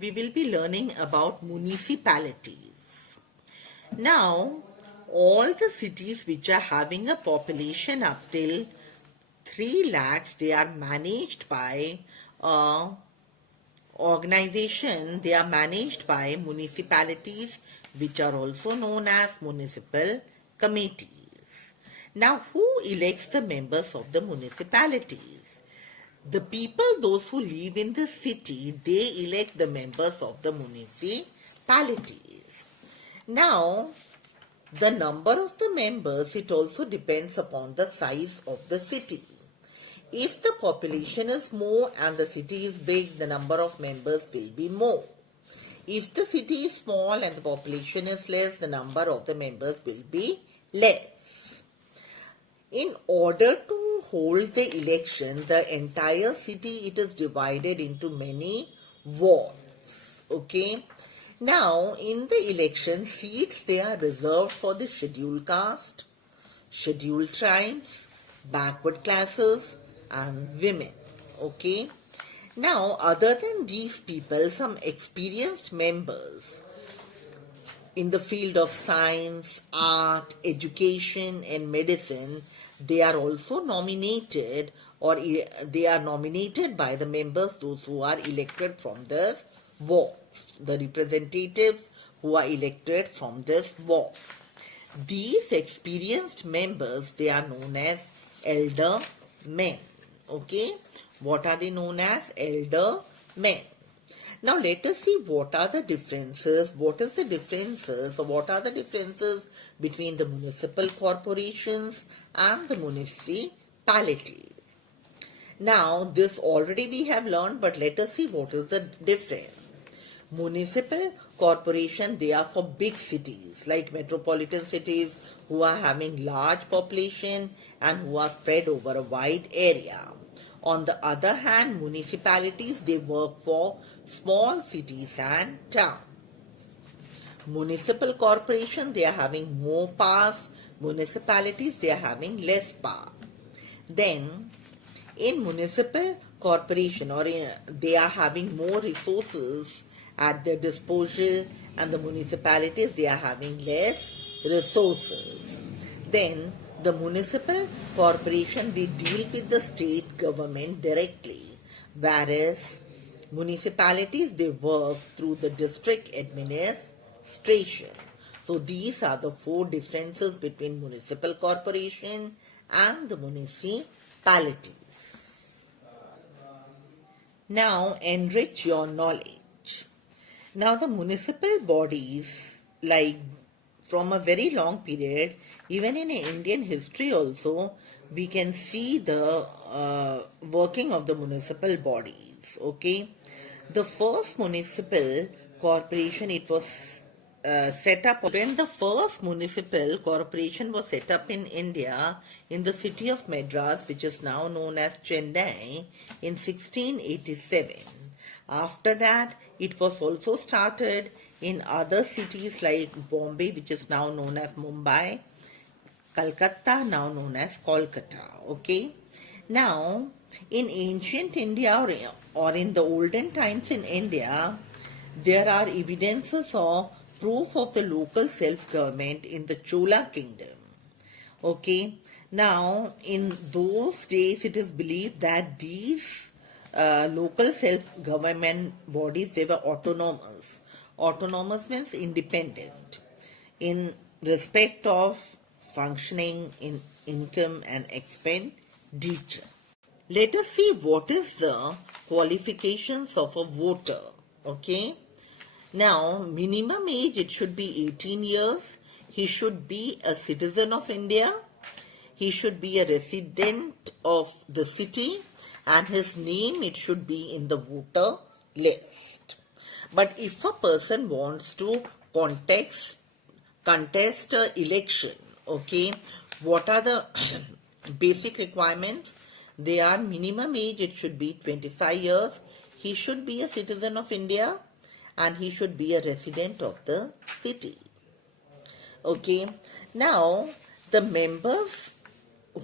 We will be learning about municipalities. Now, all the cities which are having a population up till 3 lakhs, they are managed by a organization. They are managed by municipalities, which are also known as municipal committees. Now, who elects the members of the municipalities? The people, those who live in the city, they elect the members of the municipalities. Now, the number of the members, it also depends upon the size of the city. If the population is more and the city is big, the number of members will be more. If the city is small and the population is less, the number of the members will be less. In order to hold the election, the entire city, it is divided into many wards. Okay. Now, in the election, seats, they are reserved for the scheduled caste, scheduled tribes, backward classes, and women. Okay. Now, other than these people, some experienced members in the field of science, art, education, and medicine, they are also nominated, or they are nominated by the members, those who are elected from this ward, the representatives who are elected from this ward. These experienced members, they are known as elder men. Okay, what are they known as? Elder men. Now let us see what are the differences, what are the differences between the municipal corporations and the municipality. Now this already we have learned, but let us see what is the difference. Municipal corporation, they are for big cities like metropolitan cities who are having large population and who are spread over a wide area. On the other hand, municipalities, they work for small cities and towns. Municipal corporation, they are having more powers. Municipalities, they are having less power. Then, in municipal corporation, they are having more resources at their disposal, and the municipalities, they are having less resources. Then, the municipal corporation, they deal with the state government directly, whereas municipalities, they work through the district administration. So these are the 4 differences between municipal corporation and the municipality. Now enrich your knowledge. Now the municipal bodies, like from a very long period, even in Indian history also, we can see the working of the municipal bodies. Okay, the first municipal corporation, it was set up when the first municipal corporation was set up in India in the city of Madras, which is now known as Chennai, in 1687. After that, it was also started in other cities like Bombay, which is now known as Mumbai, Calcutta, now known as Kolkata. Okay. Now, in ancient India or in the olden times in India, there are evidences of proof of the local self-government in the Chola kingdom. Okay. Now, in those days, it is believed that these local self-government bodies, they were autonomous. Autonomous means independent in respect of functioning in income and expenditure. Let us see what is the qualifications of a voter. Okay. Now, minimum age, it should be 18 years. He should be a citizen of India. He should be a resident of the city, and his name, it should be in the voter list. But if a person wants to contest a election, okay, what are the basic requirements? They are minimum age, it should be 25 years. He should be a citizen of India and he should be a resident of the city. Okay, now the members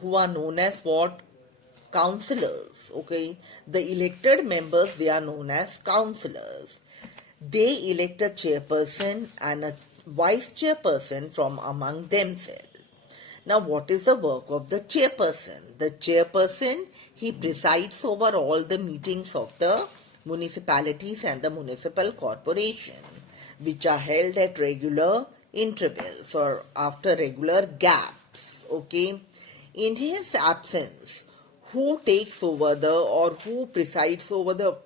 who are known as what? Councillors. Okay, the elected members, they are known as councillors. They elect a chairperson and a vice chairperson from among themselves. Now, what is the work of the chairperson? The chairperson, he presides over all the meetings of the municipalities and the municipal corporation, which are held at regular intervals or after regular gaps. Okay. In his absence, who takes over the or who presides over the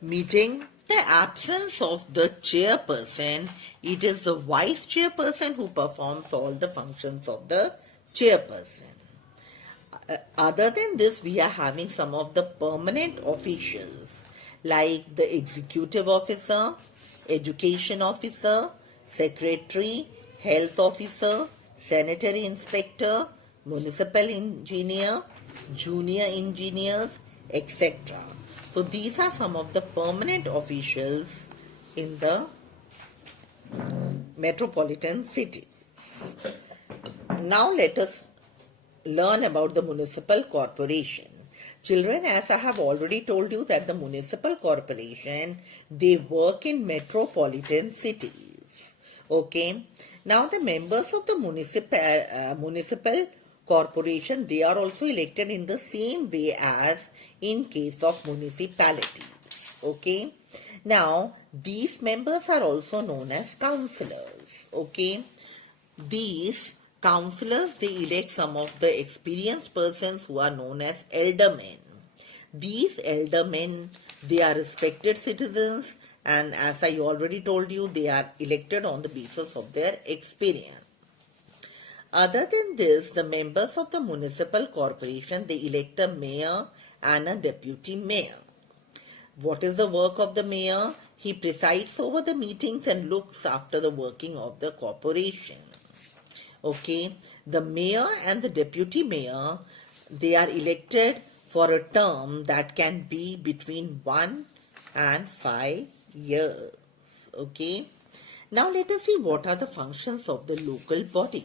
meeting? The absence of the chairperson, it is the vice chairperson who performs all the functions of the chairperson. Other than this, we are having some of the permanent officials like the executive officer, education officer, secretary, health officer, sanitary inspector, municipal engineer, junior engineers, etc. So these are some of the permanent officials in the metropolitan city. Now let us learn about the municipal corporation. Children, as I have already told you that the municipal corporation, they work in metropolitan cities. Okay. Now the members of the municipal corporation, they are also elected in the same way as in case of municipalities. Okay. Now these members are also known as councillors. Okay. These councillors, they elect some of the experienced persons who are known as eldermen. These eldermen, they are respected citizens, and as I already told you, they are elected on the basis of their experience. Other than this, the members of the municipal corporation, they elect a mayor and a deputy mayor. What is the work of the mayor? He presides over the meetings and looks after the working of the corporation. Okay, the mayor and the deputy mayor, they are elected for a term that can be between 1 and 5 years. Okay, now let us see what are the functions of the local bodies.